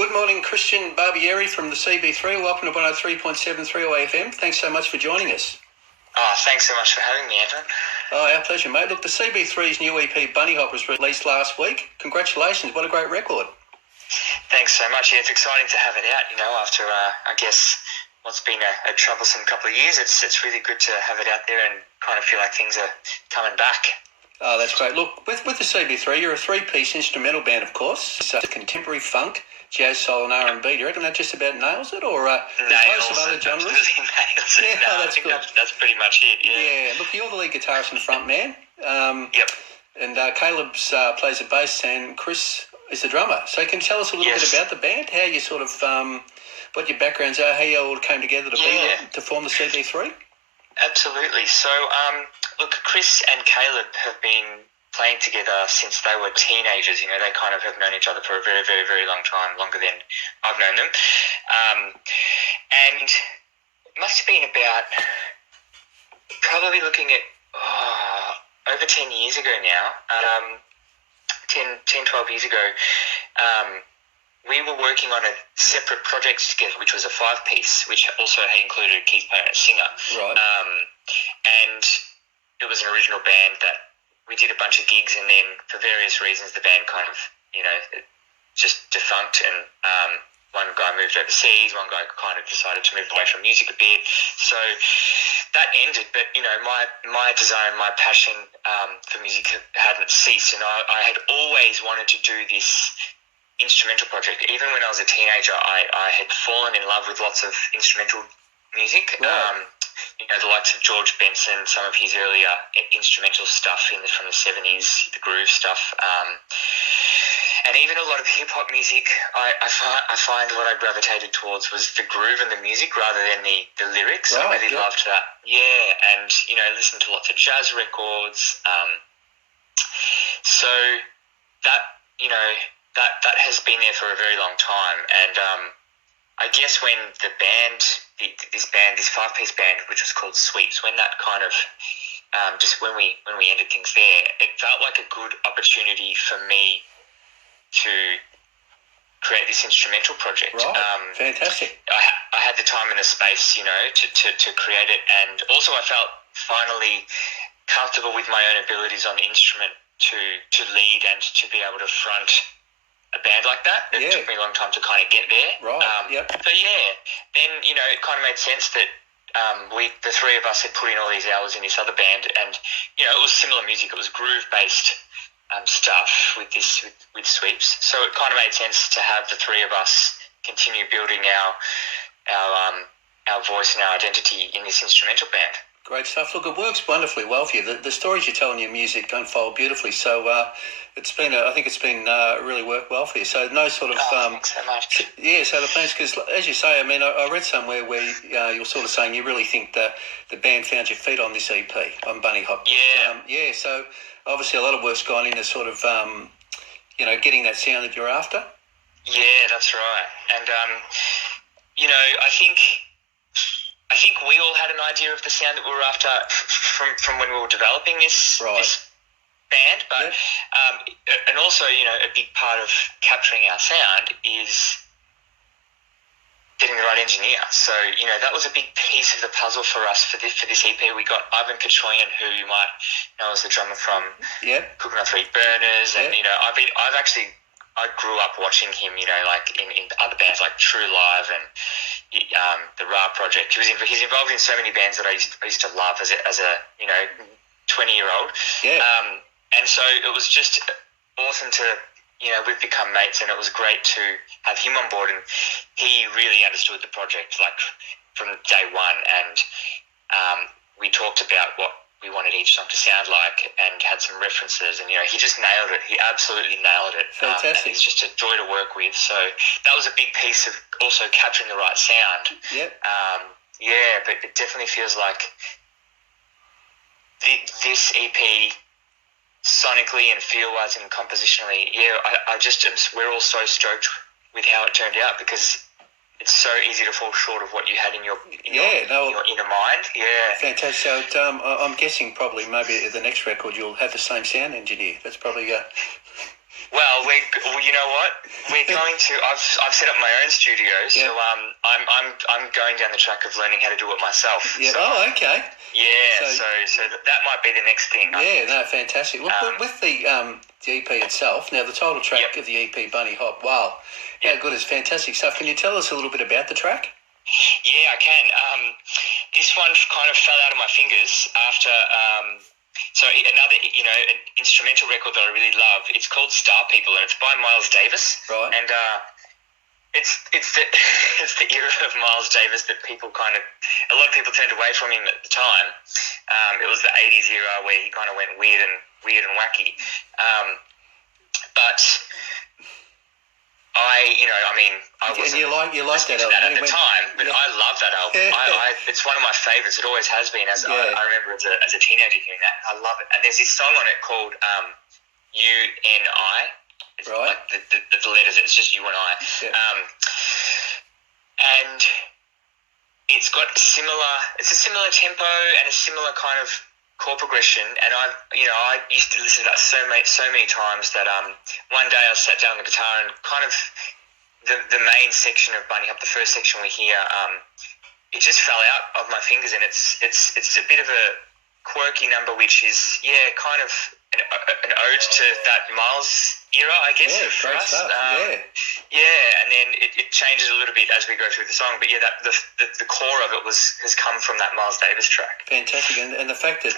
Good morning, Christian Barbieri from the CB3. Welcome to 103.73 FM. Thanks so much for joining us. Oh, thanks so much for having me, Anton. Oh, our pleasure, mate. Look, the CB3's new EP, Bunny Hop, was released last week. Congratulations. What a great record. Thanks so much. Yeah, it's exciting to have it out, after, I guess, what's been a troublesome couple of years. It's really good to have it out there and kind of feel like things are coming back. Oh, that's great. Look, with the CB3, you're a three-piece instrumental band, of course. It's contemporary funk, jazz, soul and R&B. Do you reckon that just about nails it? Or nails host of other genres? Absolutely nails it. Yeah, no, that's good. That's pretty much it, yeah. Yeah, look, you're the lead guitarist and front man. Yep. And Caleb plays the bass and Chris is the drummer. So can you tell us a little bit about the band, how you sort of, what your backgrounds are, how you all came together to form the CB3? Absolutely. So, look, Chris and Caleb have been playing together since they were teenagers. They kind of have known each other for a very, very, very long time, longer than I've known them. And it must have been about probably looking at over 10 years ago now, 10, 12 years ago, we were working on a separate project together, which was a 5-piece, which also had included Keith Payne as singer. Right. And it was an original band that we did a bunch of gigs, and then for various reasons the band kind of, just defunct, and one guy moved overseas, one guy kind of decided to move away from music a bit. So that ended, but, my desire and my passion for music hadn't ceased, and I had always wanted to do this instrumental project. Even when I was a teenager, I had fallen in love with lots of instrumental music. Right. The likes of George Benson, some of his earlier instrumental stuff from the 70s, the groove stuff, and even a lot of hip-hop music. I find what I gravitated towards was the groove and the music rather than the lyrics. Right, I really loved that. Yeah, and, listened to lots of jazz records. So that, that has been there for a very long time. And I guess when the band, this 5-piece band, which was called Sweeps, when that kind of, just when we ended things there, it felt like a good opportunity for me to create this instrumental project. Right. Fantastic. I had the time and the space, to create it, and also I felt finally comfortable with my own abilities on the instrument to lead and to be able to front a band like that. It took me a long time to kind of get there. Right. So then it kind of made sense that the three of us had put in all these hours in this other band, and it was similar music. It was groove based stuff with Sweeps. So it kind of made sense to have the three of us continue building our voice and our identity in this instrumental band. Great stuff. Look, it works wonderfully well for you. The stories you tell in your music unfold beautifully. So I think it's been really worked well for you. So no sort of... thanks so much. Yeah, so the plans, because as you say, I read somewhere where you're sort of saying you really think the band found your feet on this EP, on Bunny Hop. Yeah. So obviously a lot of work's gone into sort of, getting that sound that you're after. Yeah, that's right. And, I think we all had an idea of the sound that we were after from when we were developing this band, but and also a big part of capturing our sound is getting the right engineer. So that was a big piece of the puzzle for us for this EP. We got Ivan Kachoyan, who you might know as the drummer from Cooking on Three Burners, and I grew up watching him, like in other bands like True Live and the Ra Project. He's involved in so many bands that I used to love as a 20-year-old. Yeah. And so it was just awesome to, we've become mates, and it was great to have him on board, and he really understood the project like from day one, and we talked about what we wanted each song to sound like and had some references, and he just nailed it. He absolutely nailed it. Fantastic. And he's just a joy to work with. So that was a big piece of also capturing the right sound. Yep. But it definitely feels like this EP, sonically and feel-wise and compositionally, we're all so stoked with how it turned out, because it's so easy to fall short of what you had in your inner mind. Yeah. Fantastic. So I'm guessing probably maybe the next record you'll have the same sound engineer. That's probably Well, you know what? We're going to. I've set up my own studio, so I'm going down the track of learning how to do it myself. Yeah. So, okay. Yeah. So that might be the next thing. Yeah. No. Fantastic. Look, with the EP itself. Now, the title track of the EP, Bunny Hop. Wow. How good! It's fantastic stuff. Can you tell us a little bit about the track? Yeah, I can. This one kind of fell out of my fingers after. So another, an instrumental record that I really love. It's called Star People, and it's by Miles Davis. Right. And it's the it's the era of Miles Davis that a lot of people turned away from him at the time. It was the '80s era where he kind of went weird and wacky. But I wasn't you like that album at the time, but I love that album. It's one of my favorites. It always has been. I remember as a teenager hearing that. I love it. And there's this song on it called UNI. It's right. Like the letters. It's just you and I. Yeah. And it's got It's a similar tempo and a similar kind of chord progression, and I used to listen to that so many times that one day I sat down on the guitar and kind of the main section of Bunny Hop, the first section we hear, it just fell out of my fingers, and it's a bit of a quirky number, which is kind of an ode to that Miles era, I guess. Yeah, for great us. stuff. And then it changes a little bit as we go through the song, but the core of it has come from that Miles Davis track. Fantastic, and the fact that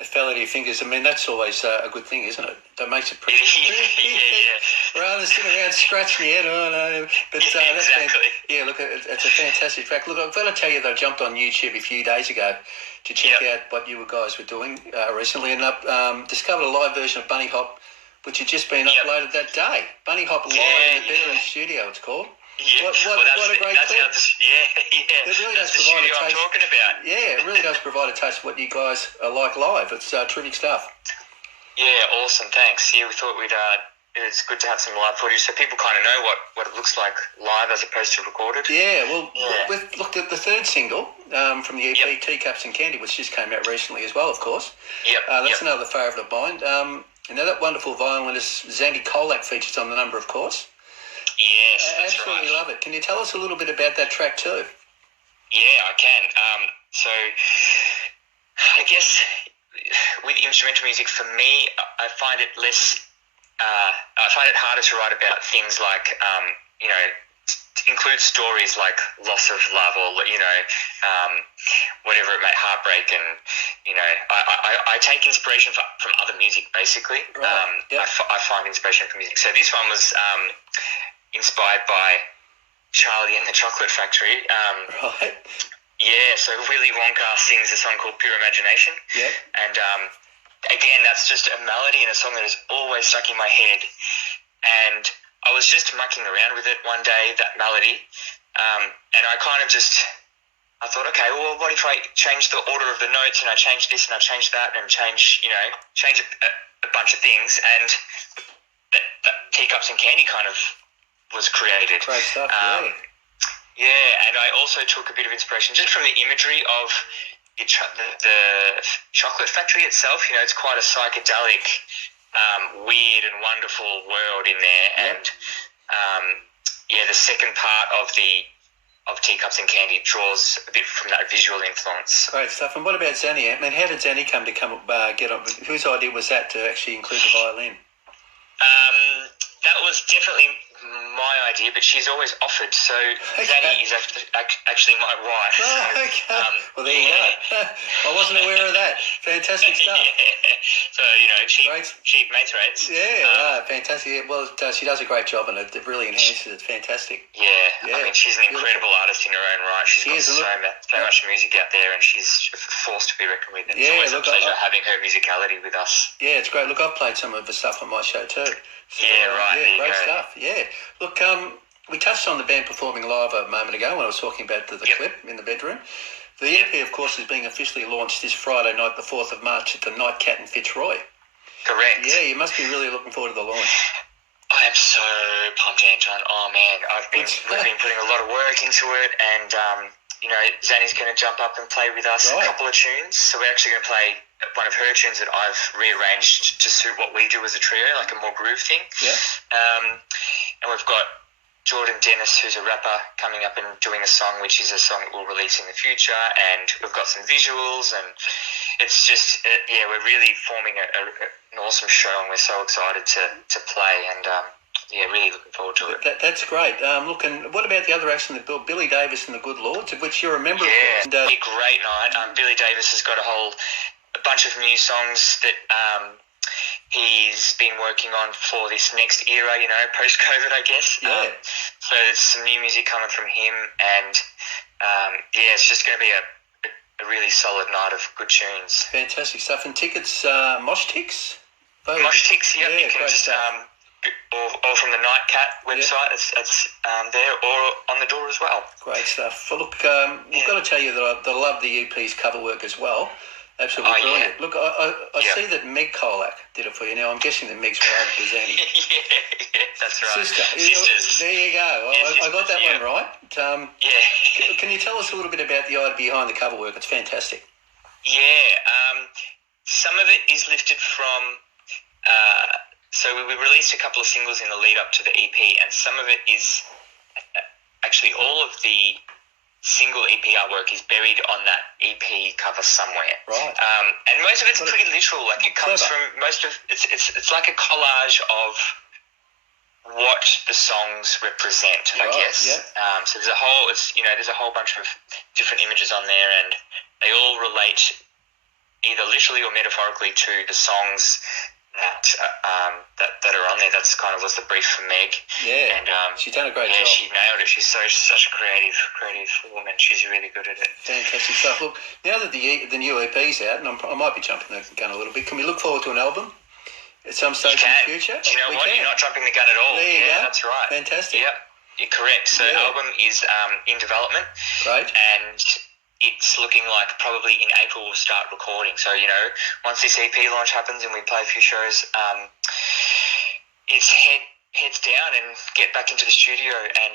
it fell out of your fingers, I mean, that's always a good thing, isn't it? That makes it pretty. Rather than sitting around scratching your head, but that's exactly. Look, it's a fantastic track. Look, I've got to tell you that I jumped on YouTube a few days ago to check out what you guys were doing recently, and discovered a live version of Bunny Hop, which had just been uploaded that day. Bunny Hop live in the bedroom studio, it's called. Yeah. What a great clip. It really does provide a taste. I'm talking about. Yeah, it really does provide a taste of what you guys are like live. It's terrific stuff. Yeah, awesome. Thanks. Yeah, we thought it's good to have some live footage so people kind of know what it looks like live as opposed to recorded. Yeah, well, look at the third single from the EP, Teacups and Candy, which just came out recently as well, of course. That's another favourite of mine. That wonderful violinist Zandy Kolak features on the number, of course. Yes, I absolutely love it. Can you tell us a little bit about that track too? Yeah, I can. So I guess with instrumental music, for me, I find it less. I find it harder to write about things like, include stories like loss of love or whatever it may, heartbreak, and I take inspiration from other music basically. Right. I find inspiration from music. So this one was inspired by Charlie and the Chocolate Factory. Right. Yeah, so Willy Wonka sings a song called Pure Imagination. Yep. And again, that's just a melody and a song that is always stuck in my head. And I was just mucking around with it one day, that melody, and I kind of I thought, okay, well, what if I change the order of the notes, and I change this and I change that and change a bunch of things, and that Teacups and Candy kind of was created. Great stuff, and I also took a bit of inspiration just from the imagery of the chocolate factory itself. It's quite a psychedelic, weird and wonderful world in there. And the second part of Teacups and Candy draws a bit from that visual influence. Great stuff. And what about Zanny? I mean, how did Zanny come get up? Whose idea was that to actually include the violin? That was definitely my idea, but she's always offered. So Zanny is actually my wife. Oh, okay. Well, there you go. I wasn't aware of that. Fantastic stuff. So, cheap mates rates. Yeah, fantastic. Yeah, well, she does a great job, and it really enhances it. It's fantastic. Yeah. I mean, she's an incredible artist in her own right. She's got so much music out there, and she's forced to be reckoned with. And it's always a pleasure having her musicality with us. Yeah, it's great. Look, I've played some of the stuff on my show too. So, great stuff. Yeah. Look, we touched on the band performing live a moment ago when I was talking about the clip in the bedroom. The EP, of course, is being officially launched this Friday night, the 4th of March, at the Night Cat in Fitzroy. Correct. Yeah, you must be really looking forward to the launch. I am so pumped, Anton. Oh, man, we've been putting a lot of work into it, and you know, Zanny's going to jump up and play with us a couple of tunes. So we're actually going to play one of her tunes that I've rearranged to suit what we do as a trio, like a more groove thing. Yeah. And we've got Jordan Dennis, who's a rapper, coming up and doing a song, which is a song that we'll release in the future. And we've got some visuals, and it's just, we're really forming an awesome show, and we're so excited to play. And really looking forward to it. That's great. Look, and what about the other acts in the bill? Billy Davis and the Good Lords, of which you're a member of. Yeah, it's a great night. Billy Davis has got a bunch of new songs that he's been working on for this next era, you know, post-COVID, I guess. Yeah. So there's some new music coming from him, and it's just going to be a really solid night of good tunes. Fantastic stuff. And tickets, Mosh Tix? Mosh Tix, yep. Yeah, you can just, or from the Nightcat website, it's there, or on the door as well. Great stuff. Well, look, we've got to tell you that I love the EP's cover work as well. Absolutely brilliant. Yeah. Look, I see that Meg Colac did it for you. Now, I'm guessing that Meg's related to Zanny. yeah, that's right. Sisters. There you go. I got that one right. Yeah. Can you tell us a little bit about the idea behind the cover work? It's fantastic. Yeah. Some of it is lifted from... so we released a couple of singles in the lead up to the EP, and some of it is... Actually, all of the single EP artwork is buried on that EP cover somewhere. Right. And most of it's pretty literal. Like, it comes from most of it's like a collage of what the songs represent, I guess. Yeah. So there's a whole bunch of different images on there, and they all relate either literally or metaphorically to the songs that are on there. That's kind of was the brief from Meg. Yeah, and she's done a great job. Yeah, she nailed it. She's such a creative woman. She's really good at it. Fantastic stuff. Look, now that the new EP's out, and I might be jumping the gun a little bit, can we look forward to an album at some stage in the future? Do you know what? You're not jumping the gun at all. There you go. That's right. Fantastic. Yep, you're correct. So the album is in development. Great. And it's looking like probably in April we'll start recording. So, you know, once this EP launch happens and we play a few shows, it's heads down and get back into the studio and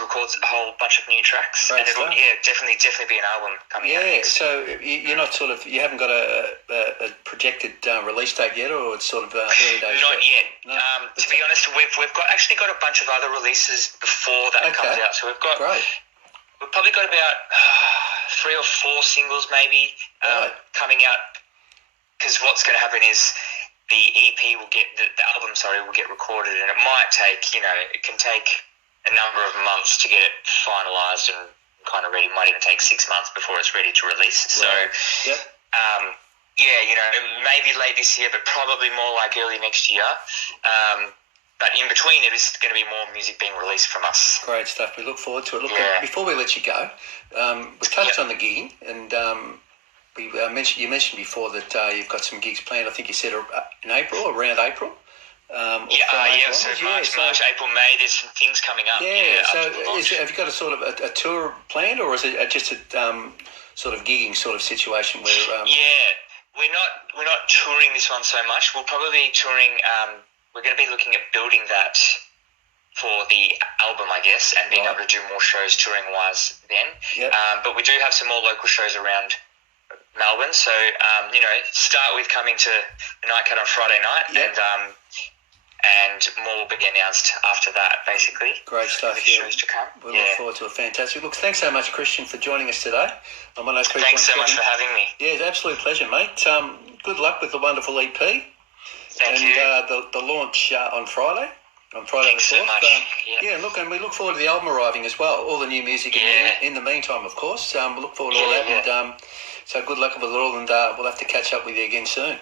record a whole bunch of new tracks. Great and it'll definitely be an album coming out. Yeah, so you're not you haven't got a projected release date yet, or it's sort of early days? Not yet. No? To be honest, we've actually got a bunch of other releases before that comes out. So we've got... Great. We've probably got about 3 or 4 singles maybe coming out, because what's going to happen is the EP will get, the album, will get recorded, and it might take, it can take a number of months to get it finalised and kind of ready. It might even take 6 months before it's ready to release. So, maybe late this year, but probably more like early next year. But in between, there is going to be more music being released from us. Great stuff. We look forward to it. Look, before we let you go, we touched on the gigging, and you mentioned before that you've got some gigs planned. I think you said in April, around April. So March, April, May. There's some things coming up. Have you got a sort of a tour planned, or is it just a sort of gigging sort of situation where? We're not touring this one so much. We'll probably be touring. We're going to be looking at building that for the album, I guess, and being able to do more shows touring-wise then. Yep. But we do have some more local shows around Melbourne. So, start with coming to the Nightcat on Friday night, and more will be announced after that, basically. Great stuff. Shows to come. We look forward to it. Fantastic. Look, thanks so much, Christian, for joining us today. Thanks so much for having me. Yeah, it's an absolute pleasure, mate. Good luck with the wonderful EP. Thank you. The launch on Friday. Thanks the 4th. So much. Look, and we look forward to the album arriving as well. All the new music in the meantime, of course. We look forward to all that. And so good luck with it all, and we'll have to catch up with you again soon.